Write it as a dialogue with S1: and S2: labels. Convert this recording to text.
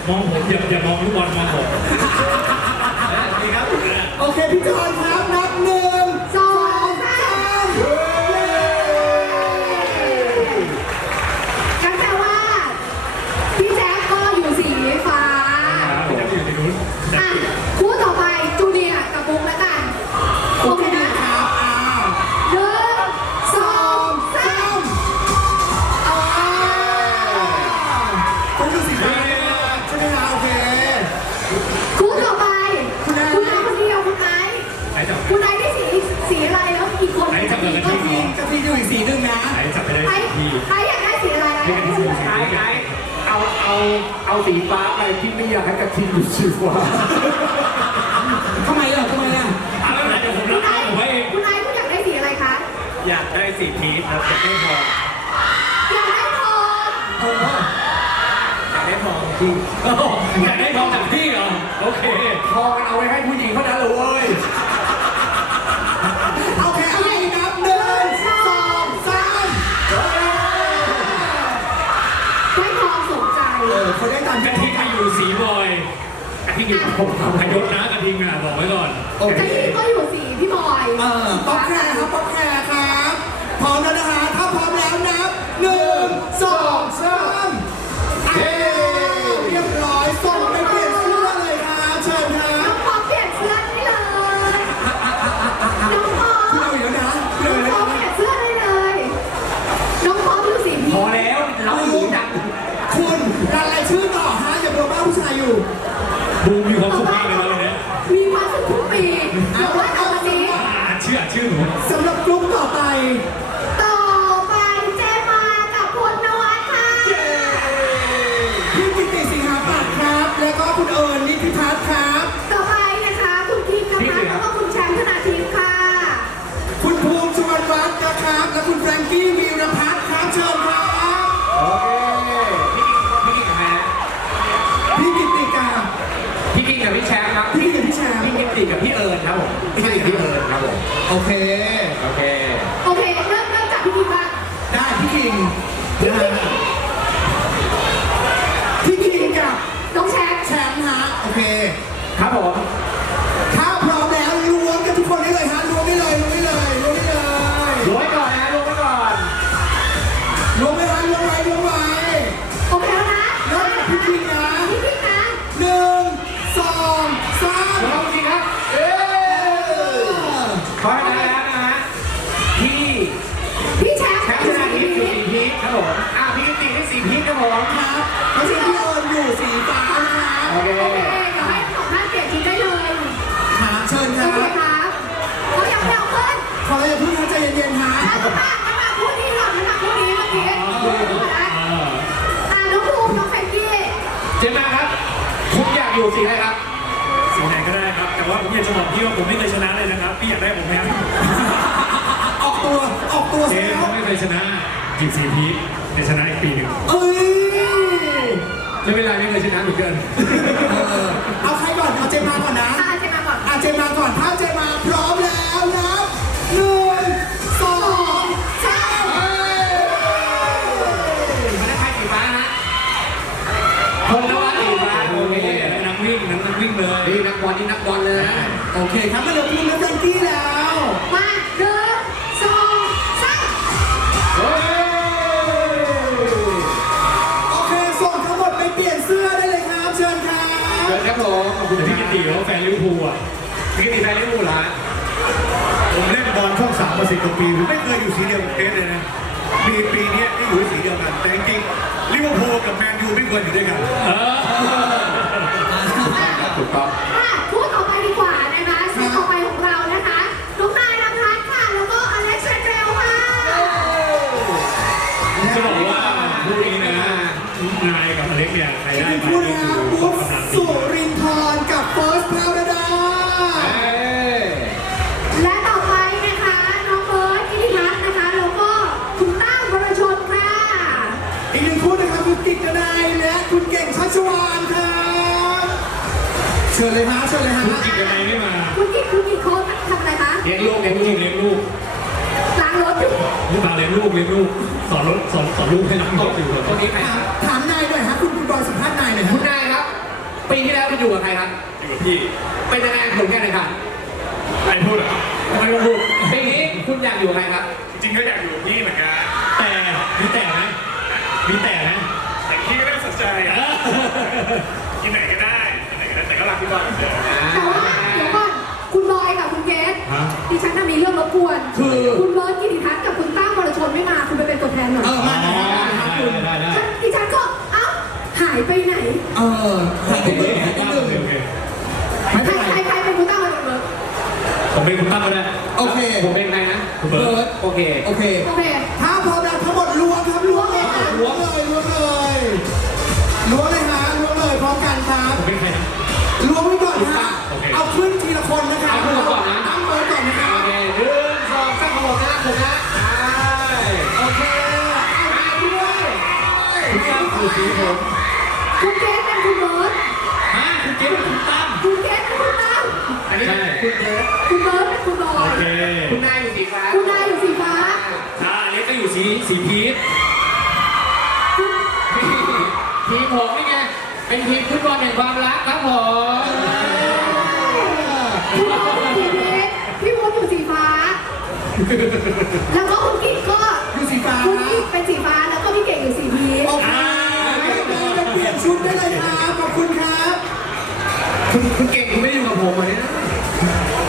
S1: มองผมอย่ามองลูกบอลมองผมดีครับ
S2: โอเคพี่จอนครับนับ1 2 3
S3: กันแปลว่าพี่แจ๊คก็อยู่สีฟ้า
S1: ผมจะอยู่ในนู้น
S3: อ่ะคู่ต่อไปจูเนียร์กับบุ๊กแล้วกันโอเคนะครับ1 2 3
S2: คุณดูสีฟ้าใช่ไหมคะโอเค
S3: คู่ต่อไปคุณนายคนเดียวคุณนายได้สีอะไรแล้วอีกคน
S1: ไอ้จับเลยกันที่
S2: กะทิอยู่อีกสีนึงนะ
S1: ไอ้จับไปได้ที่
S3: ใครอยากได้สีอะไร
S1: ให้กันที่สีไอ้
S4: เอาสีฟ้าไปที่ไม่อยากให้กระทิงอยู่สีฟ้า
S2: ทำไมอ่ะ
S1: อะไรเดี๋ยวผมรับผมให้
S3: คุณนายคุณอยากได้สีอะไรคะ
S1: อยากได้สีพีชครับจะได้ทอง
S3: อยากได้ทอง
S1: อยากได้ทองพี่อยากได้ทองจากพี่เหรอโอเค
S4: ทองมันเอาไว้ให้ผู้หญิงเท่านั้นเลยเว้ย
S2: โอเคเอาอีกนับ1 2 3
S3: ได้ทองสมใจ
S2: เขาได้ตาม
S1: กระทิงมาอยู่สีบอยกระทิงอยู่ผมพยศนะกระทิงอ่ะบอกไว้ก่อน
S3: กระทิงก็อยู่สีพี่บอย
S2: ป๊อปแคร์ครับป๊อปแคร์ครับพร้อมแล้วนะคะถ้าพร้อมแล้วนับ1 2 3เรียบร้อยส่งไปเปลี่ยนเสื้อเลยครับเชิญครับ
S3: น้องป๊อปเปลี่ยนเสื้อได้เลยน้องป๊อป
S2: คุณเอาอีกแล้วนะ
S3: น้องป๊อปเปลี่ยนเสื้อได้เลยน้องป๊อปดูสีพี
S4: พอแล้วเราหูดัง
S2: คุณรันรายชื่อต่อฮะอย่าโดนบ้าผู้ชายอยู่
S1: บูมมีความสุขมากเลยนะวันนี้
S3: มีความสุขทุกปีแต่ว่าตอนนี้
S1: ชื่อหนู
S2: สำหรับกลุ่มต่อไป
S3: เจมากับคุณนวัดค่ะ
S2: พี่กิติสิงหาปัตย์ครับแล้วก็คุณเอิญนิติพัฒน์ครับ
S3: ต่อไปนะคะคุณพิมพ์นะคะแล้วก็คุณแชมป์ธนาทิพย์ค่ะ
S2: คุณภูมิสุวรรณวัฒน์นะครับและคุณแฟรงกี้วีรพัฒน์ครับเชิญครับ
S4: โอเคพี่กิ๊กกับแม่
S2: พี่กิติกับ
S4: พี่กิ๊กกับพี่แชมป์ครับ
S2: พี่กิติกับพี่แชมป์
S4: พี่กิ๊กกับพี่เอิญครับผมพี่กิ๊กกับพี่เอิญครับผม
S2: โอเค
S3: เริ่มจากพี่พิมพ์บ้าง
S2: ได้พี่คิงกับ
S3: น้องแช
S2: มป์ฮะโอเค
S4: ครับผม
S2: ถ้าพร้อมแล้วล้วงกันทุกคนได้เลยฮะล้วงได้เลย
S4: ล้วงไว้ก่อนนะล้วงไว้ก่อน
S2: ล้วงไว้
S3: โอเคแล้วนะ
S2: เริ่มจากพี่คิงนะ1 2 3
S4: ล้วงจริงครับพอได้แล้วนะฮะพี่
S3: แชมป์
S4: ชนะทิพย์อยู่สีพีชครับผมพี่กิ๊กที่สีพีชครับผม
S2: ครับแล้วพี่เอิญอยู่สีฟ้านะครับ
S4: โอเค
S3: เดี๋ยวให้สองท่านเปลี่ยนชุดได้เลย
S2: ครับเชิญครั
S3: บโอเคครับเขาอยากให้เอาขึ้น
S2: ขออย่าเพิ่งใจเย็นๆฮะ
S3: มาพูดนี้ก่อนมาพูดนี้เมื่อกี้น้องภูมิน้องแฟนกี้
S4: เจมส์ครับคุณอยากอยู่สีอะไรครับ
S1: สีไหนก็ได้ครับแต่ว่าผมอยากจะบอกพี่ว่าผมไม่เคยชนะเลยนะครับพี่อยากได้ผมไหมครับ
S2: ออกตัว
S1: เจมส์ไม่เคยชนะจีบสีพีชแต่ชนะอีกปีหนึ่ง
S4: ไม่เป็นไรไม่เคยชนะเหมือนกัน
S2: เอาใครก่อนเอาเจมาก่อนนะ
S3: เจมาก่อน
S2: เจมาก่อนถ้าเจมาพร้อมแล้วนะ1 2 3
S4: มันได้ใครสีฟ้านะคนละว่าสีฟ้าโอเค
S1: นักวิ่งเลย
S4: นี่นักบอลเลยนะ
S2: โอเคครับมาเริ่มพูดแล้วกันที่แล้ว
S3: มา1 2 3
S2: โอเคส่งทั้งหมดไปเปลี่ยนเสื้อได้เลยครับเชิญครับ
S4: เชิญครับผมขอบคุณ
S1: พี่กิติว่าแฟนลิเวอร์พูลอ่ะ
S4: พี่กิติแฟนลิเวอร์พูลเหรอ
S1: ผมเล่นบอลช่อง3 มา 10 กว่าปีผมไม่เคยอยู่สีเดียวกับเกสเลยนะปีนี้ได้อยู่สีเดียวกันแต่จริงๆลิเวอร์พูลกับแมนยูไม่ควรอยู่ด้วยกัน
S4: ถูกต้อง
S3: พูดต่อไปดีกว่านะคะเซตต่อไปของเรานะคะน้องนายนภัสค่ะแล้วก็อเล็กซ์เรลค่ะ
S1: จะบอกว่าคู่นี้นะนายกับอเล็กเนี่ยใครได้ไป
S2: คู่นี้บุ๊คสุรินทร์กับเฟิร์สพาวดา
S3: และต่อไปนะคะน้องเบิร์ดกิติพัฒน์นะคะแล้วก็คุณตั้งวรชนค่ะ
S2: อีก1คู่นะครับคุณกิตตินายและคุณเก่งชัชวานครับเชิญเลยฮะ
S1: คุณกิตตินายไม่มา
S3: คุณกิตเขาทำอะไรคะ
S1: เลี้ยงลูก
S3: ล้างรถอยู่
S1: นี่มาเลี้ยงลูกสอนลูกให้ล้างรถอยู่
S4: ตรงนี้ใคร
S2: ถามนายหน่อยฮะคุณบอยสัมภาษณ์นายหน่อย
S4: คุณนายครับปีที่แล้วคุณอยู่กับใครครับ
S5: อยู่กับพี่
S4: เป็นยังไงผลการแข่งขัน
S5: ไอ้พูดเหรอ
S4: ทำไมมาพูดปีนี้คุณอยากอยู่กับใครครับ
S5: จริงๆก็อยากอยู่กับพี่เหมือนกัน
S1: แต่มีแต่นะมีแต่นะ
S5: แต่พี่ก็ไม่ได้สนใจกินไหนก็ได้กินไหนก็ได้แต่ก็รักพี่บอลเหมือนเดิม
S3: แต่ว่าเดี๋ยวก่อนคุณบอยกับคุณเกสดิฉันน่ะมีเรื่องรบกวน
S2: คือ
S3: คุณเบิร์ตกิติทัศน์กับคุณตั้งวรชนไม่มาคุณไปเป็นตัวแทนหน่อย
S2: มาได้ครับคุณ
S3: ดิฉันก็เอ้าหายไปไหน
S2: หายไปเลยหายไปเลย
S3: ใครเป็นคุณตั้งวรชนเบิร์ต
S1: ผมเป็นคุณตั้งก็ได้
S2: โอเค
S4: ผมเป็นใครนะ
S1: คุณเบิร์ต
S4: โอเค
S2: โอเค
S3: โอเค
S2: ถ้าพร้อมแล้วทั้งหมดล้วงครับล้วงเลยค่ะล้วงเลยล้วงเลยล้วงเลยฮะล้วงเลยพร้อมกันครับ
S1: ผมเป็นใครนะ
S2: ล้วงไว้ก่อนฮะ
S1: โอเค
S2: เอาขึ้นทีละคนนะครับ
S4: เอาขึ้นก่อนนะ
S2: ตั้งเบอร์ก่อนนะครับ
S4: โอเคหนึ่งสองสามของผมนะผมนะใช่
S2: โอเคเอาไปด้วย
S1: คุณตั้งคือสีผม
S3: คุณเกสเป็นคุณเบิร์ต
S1: ฮะคุณเก็บเป็นคุณตั้ง
S3: คุณเกสเป็นคุณตั้ง
S4: อันนี้คุณเบิร์ด
S3: คุณเบิร์ตเป็นคุณบอ
S1: โอย เค
S4: คุณนายอยู่สีฟ้า
S3: คุณนายอยู่สีฟ้า
S1: อันนี้ก็อยู่สีพีช
S4: ทีมผมนี่ไงเป็นทีมฟุตบอลแห่งความรักครับผม
S3: คุณบอลอยู่สีเพชรพี่วุฒิอยู่สีฟ้า แล้วก็คุณกิ๊กก็
S2: อยู่สีฟ้า
S3: คุณกิ๊กเป็นสีฟ้าแล้วก็พี่เก่งอยู่สีพีช
S2: โอเคไปเปลี่ยนชุดได้เลยครับขอบคุณครับ
S4: คุณเก่งคุณไม่ได้อยู่กับผมวันนี้นะ